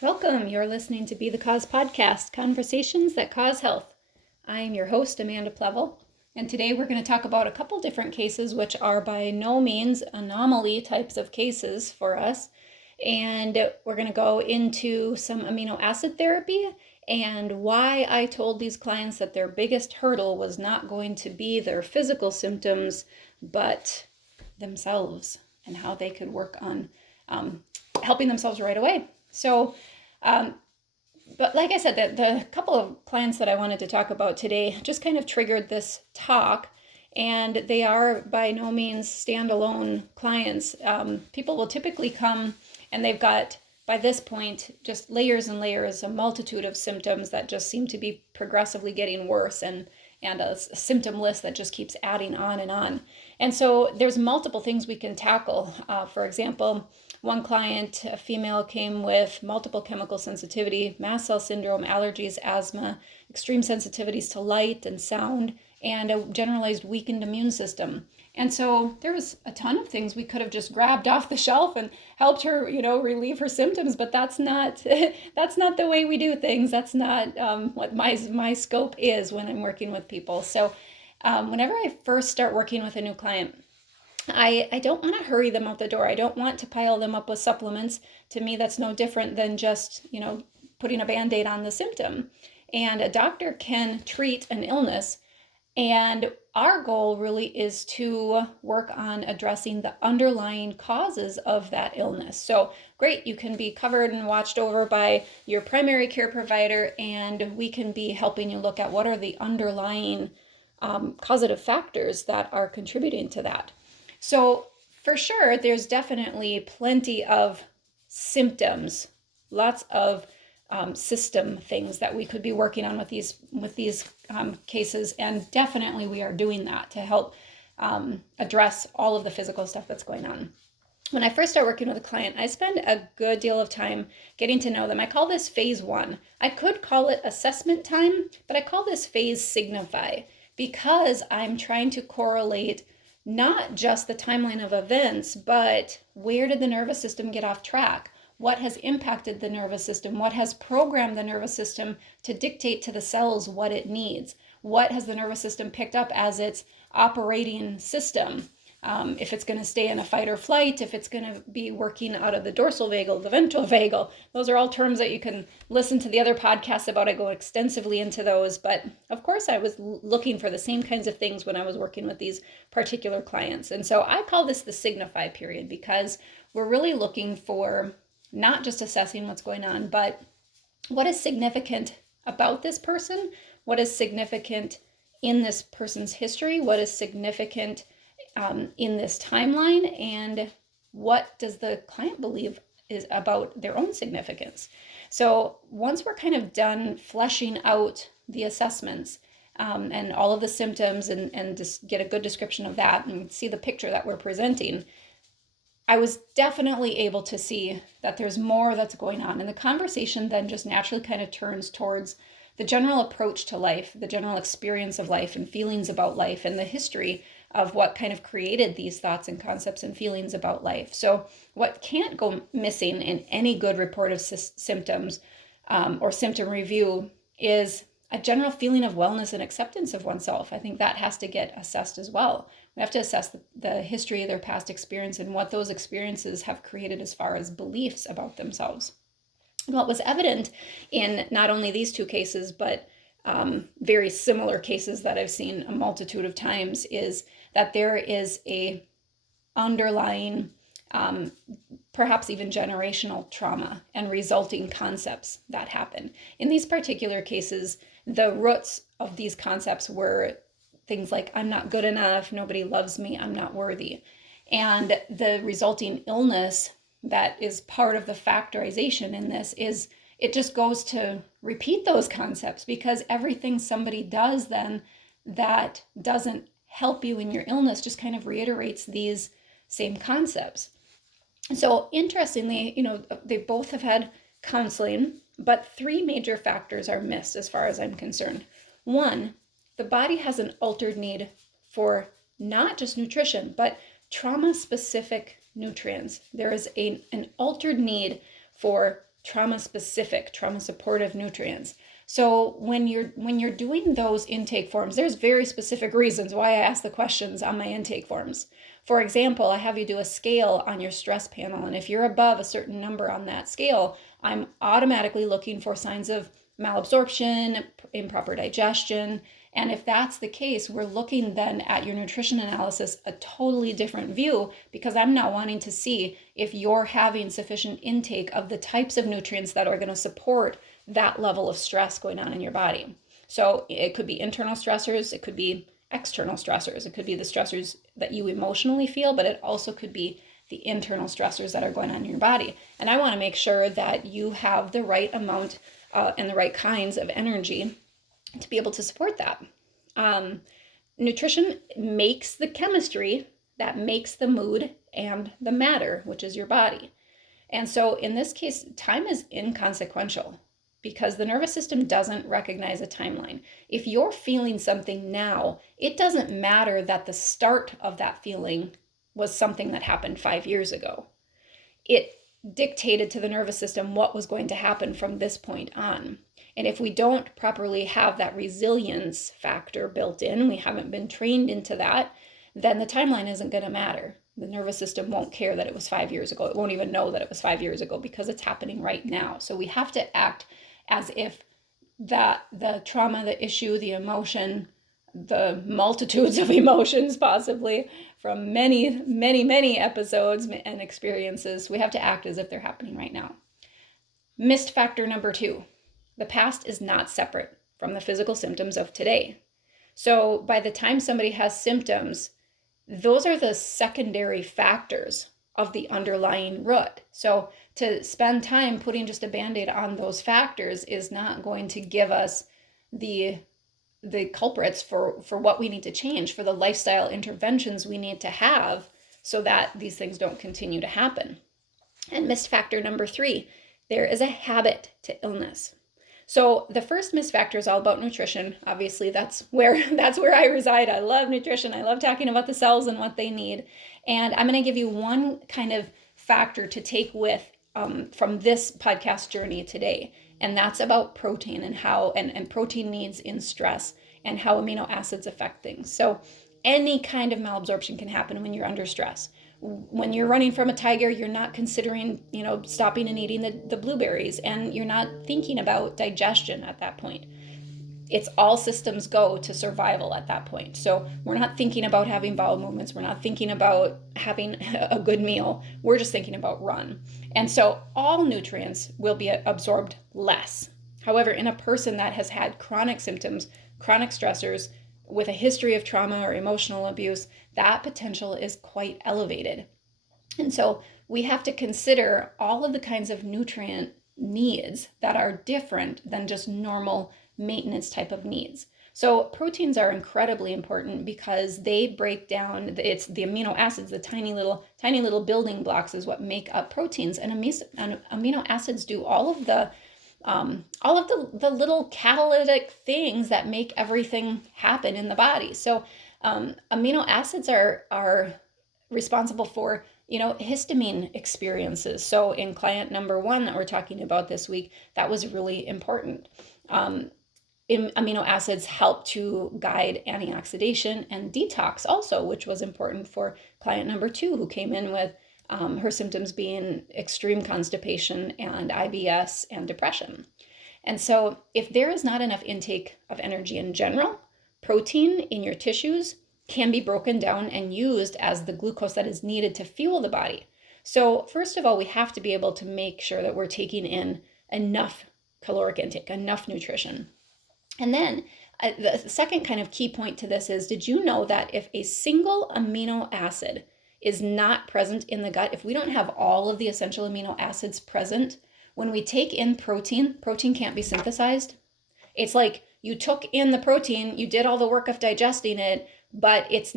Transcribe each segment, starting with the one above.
Welcome. You're listening to Be the Cause podcast, conversations that cause health. I am your host, Amanda Plevel, and today we're going to talk about a couple different cases which are by no means anomaly types of cases for us. And we're going to go into some amino acid therapy and why I told these clients that their biggest hurdle was not going to be their physical symptoms, but themselves and how they could work on helping themselves right away. But like I said, the couple of clients that I wanted to talk about today just kind of triggered this talk, and they are by no means standalone clients. People will typically come and they've got, by this point, just layers and layers, a multitude of symptoms that just seem to be progressively getting worse, and a symptom list that just keeps adding on and on. And so there's multiple things we can tackle. For example, one client, a female, came with multiple chemical sensitivity, mast cell syndrome, allergies, asthma, extreme sensitivities to light and sound, and a generalized weakened immune system. And so there was a ton of things we could have just grabbed off the shelf and helped her, relieve her symptoms. But that's not the way we do things. That's not what my scope is when I'm working with people. So whenever I first start working with a new client, I don't want to hurry them out the door. I don't want to pile them up with supplements. To me, that's no different than just, putting a Band-Aid on the symptom. And a doctor can treat an illness, and our goal really is to work on addressing the underlying causes of that illness. So great, you can be covered and watched over by your primary care provider, and we can be helping you look at what are the underlying causative factors that are contributing to that. So for sure, there's definitely plenty of symptoms, lots of system things that we could be working on with these cases, and definitely we are doing that to help address all of the physical stuff that's going on. When I first start working with a client, I spend a good deal of time getting to know them. I call this phase 1. I could call it assessment time, but I call this phase signify because I'm trying to correlate not just the timeline of events, but where did the nervous system get off track? What has impacted the nervous system? What has programmed the nervous system to dictate to the cells what it needs? What has the nervous system picked up as its operating system? If it's going to stay in a fight or flight, if it's going to be working out of the dorsal vagal, the ventral vagal. Those are all terms that you can listen to the other podcasts about. I go extensively into those. But of course, I was looking for the same kinds of things when I was working with these particular clients. And so I call this the signify period because we're really looking for not just assessing what's going on, but what is significant about this person? What is significant in this person's history? What is significant in this timeline, and what does the client believe is about their own significance? So once we're kind of done fleshing out the assessments and all of the symptoms and just get a good description of that and see the picture that we're presenting, I was definitely able to see that there's more that's going on. And the conversation then just naturally kind of turns towards the general approach to life, the general experience of life and feelings about life, and the history of what kind of created these thoughts and concepts and feelings about life. So what can't go missing in any good report of symptoms or symptom review is a general feeling of wellness and acceptance of oneself. I think that has to get assessed as well. We have to assess the history of their past experience and what those experiences have created as far as beliefs about themselves. And what was evident in not only these two cases, but very similar cases that I've seen a multitude of times is that there is a underlying, perhaps even generational trauma and resulting concepts that happen. In these particular cases, the roots of these concepts were things like, I'm not good enough, nobody loves me, I'm not worthy. And the resulting illness that is part of the factorization in this is it just goes to repeat those concepts, because everything somebody does then that doesn't help you in your illness just kind of reiterates these same concepts. So interestingly, they both have had counseling, but 3 major factors are missed as far as I'm concerned. 1, the body has an altered need for not just nutrition, but trauma-specific nutrients. There is an altered need for trauma specific, trauma supportive nutrients. So when you're doing those intake forms, there's very specific reasons why I ask the questions on my intake forms. For example, I have you do a scale on your stress panel, and if you're above a certain number on that scale, I'm automatically looking for signs of malabsorption, improper digestion. And if that's the case, we're looking then at your nutrition analysis a totally different view, because I'm now wanting to see if you're having sufficient intake of the types of nutrients that are going to support that level of stress going on in your body. So it could be internal stressors, it could be external stressors, it could be the stressors that you emotionally feel, but it also could be the internal stressors that are going on in your body. And I want to make sure that you have the right amount and the right kinds of energy to be able to support that. Nutrition makes the chemistry that makes the mood and the matter, which is your body. And so in this case, time is inconsequential because the nervous system doesn't recognize a timeline. If you're feeling something now, it doesn't matter that the start of that feeling was something that happened 5 years ago. It dictated to the nervous system what was going to happen from this point on. And if we don't properly have that resilience factor built in, we haven't been trained into that, then the timeline isn't going to matter. The nervous system won't care that it was 5 years ago. It won't even know that it was 5 years ago because it's happening right now. So we have to act as if that the trauma, the issue, the emotion, the multitudes of emotions possibly from many, many, many episodes and experiences, we have to act as if they're happening right now. Missed factor number 2, the past is not separate from the physical symptoms of today. So by the time somebody has symptoms, those are the secondary factors of the underlying root. So to spend time putting just a Band-Aid on those factors is not going to give us the culprits for what we need to change, for the lifestyle interventions we need to have so that these things don't continue to happen. And missed factor number 3, there is a habit to illness. So the first missed factor is all about nutrition. Obviously, that's where I reside. I love nutrition. I love talking about the cells and what they need. And I'm going to give you one kind of factor to take with from this podcast journey today. And that's about protein and how and protein needs in stress and how amino acids affect things. So any kind of malabsorption can happen when you're under stress. When you're running from a tiger, you're not considering, stopping and eating the blueberries, and you're not thinking about digestion at that point. It's all systems go to survival at that point. So we're not thinking about having bowel movements. We're not thinking about having a good meal. We're just thinking about run. And so all nutrients will be absorbed less. However, in a person that has had chronic symptoms, chronic stressors, with a history of trauma or emotional abuse, that potential is quite elevated. And so we have to consider all of the kinds of nutrient needs that are different than just normal maintenance type of needs. So proteins are incredibly important because they break down, it's the amino acids, the tiny little building blocks is what make up proteins. And amino acids do all of the little catalytic things that make everything happen in the body. So amino acids are responsible for, histamine experiences. So in client number 1 that we're talking about this week, that was really important. Amino acids help to guide antioxidation and detox also, which was important for client number 2 who came in with her symptoms being extreme constipation and IBS and depression. And so if there is not enough intake of energy in general, protein in your tissues can be broken down and used as the glucose that is needed to fuel the body. So first of all, we have to be able to make sure that we're taking in enough caloric intake, enough nutrition. And then the second kind of key point to this is, did you know that if a single amino acid is not present in the gut, if we don't have all of the essential amino acids present, when we take in protein can't be synthesized. It's like you took in the protein, you did all the work of digesting it, but it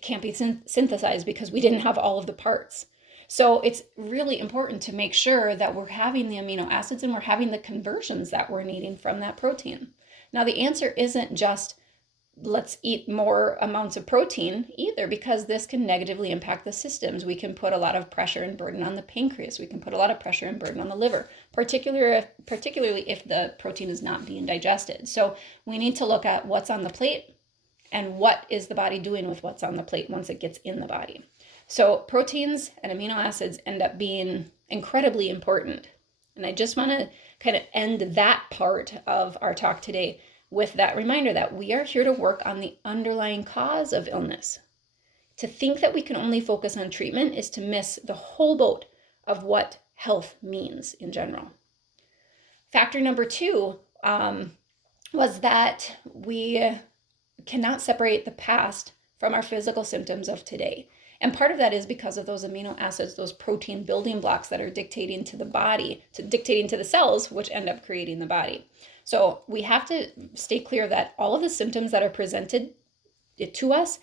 can't be synthesized because we didn't have all of the parts. So it's really important to make sure that we're having the amino acids and we're having the conversions that we're needing from that protein. Now, the answer isn't just let's eat more amounts of protein either, because this can negatively impact the systems. We can put a lot of pressure and burden on the pancreas. We can put a lot of pressure and burden on the liver, particularly if the protein is not being digested. So we need to look at what's on the plate and what is the body doing with what's on the plate once it gets in the body. So proteins and amino acids end up being incredibly important. And I just want to kind of end that part of our talk today with that reminder that we are here to work on the underlying cause of illness. To think that we can only focus on treatment is to miss the whole boat of what health means in general. Factor number 2 was that we cannot separate the past from our physical symptoms of today. And part of that is because of those amino acids, those protein building blocks that are dictating to the body, dictating to the cells, which end up creating the body. So we have to stay clear that all of the symptoms that are presented to us,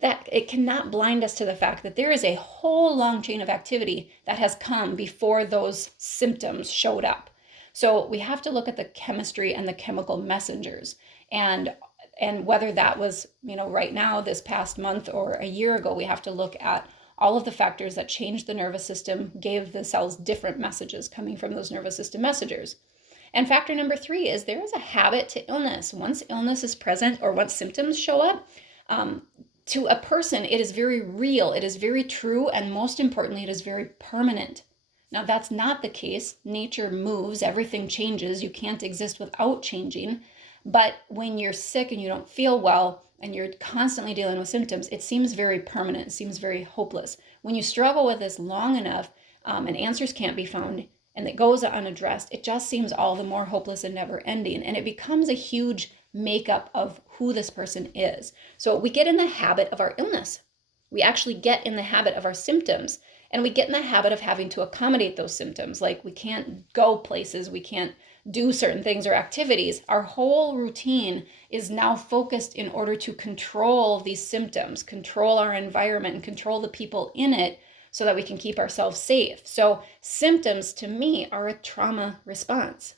that it cannot blind us to the fact that there is a whole long chain of activity that has come before those symptoms showed up. So we have to look at the chemistry and the chemical messengers, and whether that was, right now, this past month, or a year ago, we have to look at all of the factors that changed the nervous system, gave the cells different messages coming from those nervous system messengers. And factor number 3 is there is a habit to illness. Once illness is present, or once symptoms show up, to a person, it is very real, it is very true, and most importantly, it is very permanent. Now, that's not the case. Nature moves, everything changes. You can't exist without changing. But when you're sick and you don't feel well and you're constantly dealing with symptoms, it seems very permanent. It seems very hopeless. When you struggle with this long enough and answers can't be found and it goes unaddressed, it just seems all the more hopeless and never ending. And it becomes a huge makeup of who this person is. So we get in the habit of our illness. We actually get in the habit of our symptoms. And we get in the habit of having to accommodate those symptoms. Like, we can't go places, we can't do certain things or activities. Our whole routine is now focused in order to control these symptoms, control our environment, and control the people in it so that we can keep ourselves safe. So symptoms, to me, are a trauma response.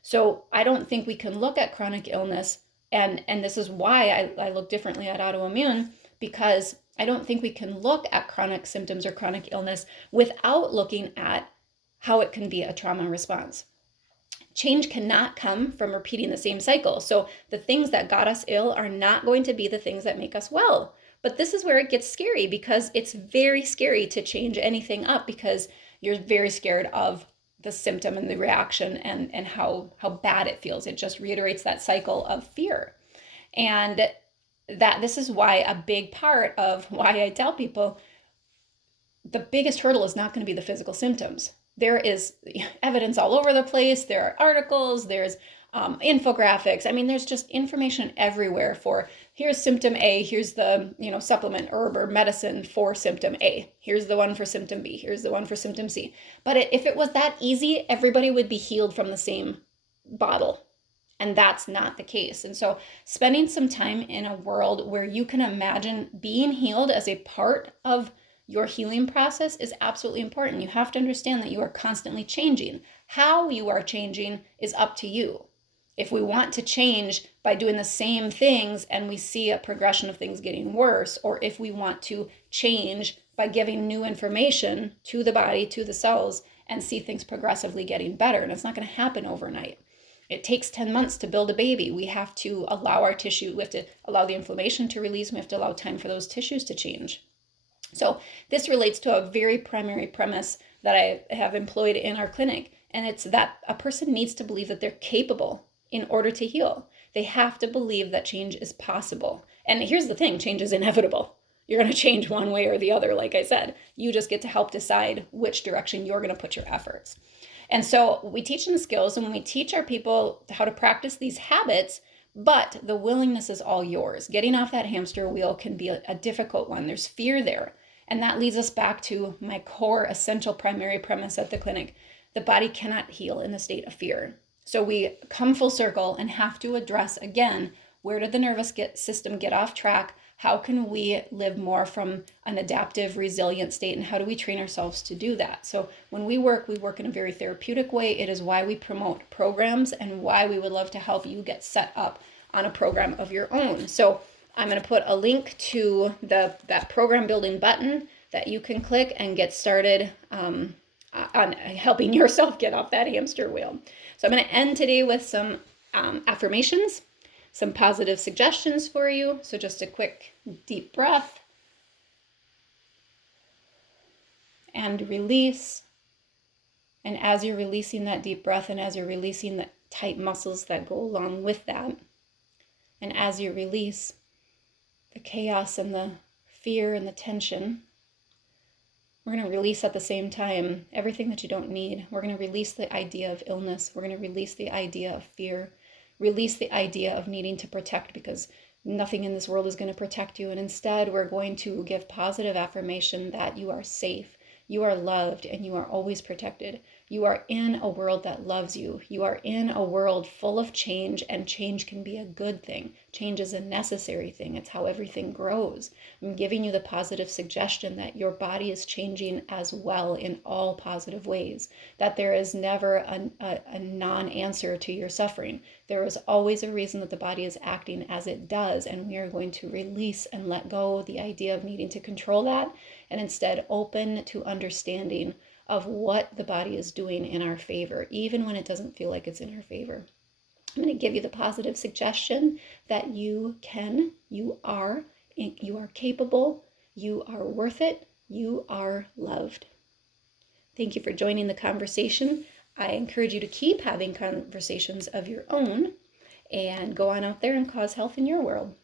So I don't think we can look at chronic illness, and this is why I look differently at autoimmune, because I don't think we can look at chronic symptoms or chronic illness without looking at how it can be a trauma response. Change cannot come from repeating the same cycle. So the things that got us ill are not going to be the things that make us well. But this is where it gets scary, because it's very scary to change anything up, because you're very scared of the symptom and the reaction and how bad it feels. It just reiterates that cycle of fear. And that this is why a big part of why I tell people the biggest hurdle is not going to be the physical symptoms. There is evidence all over the place. There are articles, there's infographics. I mean, there's just information everywhere for, here's symptom A, here's the supplement, herb, or medicine for symptom A. Here's the one for symptom B. Here's the one for symptom C. But if it was that easy, everybody would be healed from the same bottle. And that's not the case. And so spending some time in a world where you can imagine being healed as a part of your healing process is absolutely important. You have to understand that you are constantly changing. How you are changing is up to you. If we want to change by doing the same things and we see a progression of things getting worse, or if we want to change by giving new information to the body, to the cells, and see things progressively getting better, and it's not going to happen overnight. It takes 10 months to build a baby. We have to allow our tissue, we have to allow the inflammation to release, and we have to allow time for those tissues to change. So this relates to a very primary premise that I have employed in our clinic, and it's that a person needs to believe that they're capable in order to heal. They have to believe that change is possible. And here's the thing, change is inevitable. You're going to change one way or the other, like I said. You just get to help decide which direction you're going to put your efforts. And so we teach them skills, and when we teach our people how to practice these habits, but the willingness is all yours. Getting off that hamster wheel can be a difficult one. There's fear there. And that leads us back to my core essential primary premise at the clinic. The body cannot heal in a state of fear. So we come full circle and have to address again, where did the nervous system get off track? How can we live more from an adaptive, resilient state, and how do we train ourselves to do that? So when we work in a very therapeutic way. It is why we promote programs and why we would love to help you get set up on a program of your own. So I'm going to put a link to that program building button that you can click and get started on helping yourself get off that hamster wheel. So I'm going to end today with some affirmations, some positive suggestions for you. So just a quick deep breath and release. And as you're releasing that deep breath and as you're releasing the tight muscles that go along with that, and as you release the chaos and the fear and the tension, we're going to release at the same time everything that you don't need. We're going to release the idea of illness. We're going to release the idea of fear, release the idea of needing to protect, because nothing in this world is going to protect you. And instead, we're going to give positive affirmation that you are safe, you are loved, and you are always protected. You are in a world that loves you. You are in a world full of change, and change can be a good thing. Change is a necessary thing. It's how everything grows. I'm giving you the positive suggestion that your body is changing as well in all positive ways, that there is never a non-answer to your suffering. There is always a reason that the body is acting as it does, and we are going to release and let go the idea of needing to control that, and instead open to understanding of what the body is doing in our favor, even when it doesn't feel like it's in our favor. I'm going to give you the positive suggestion that you can, you are capable, you are worth it, you are loved. Thank you for joining the conversation. I encourage you to keep having conversations of your own and go on out there and cause health in your world.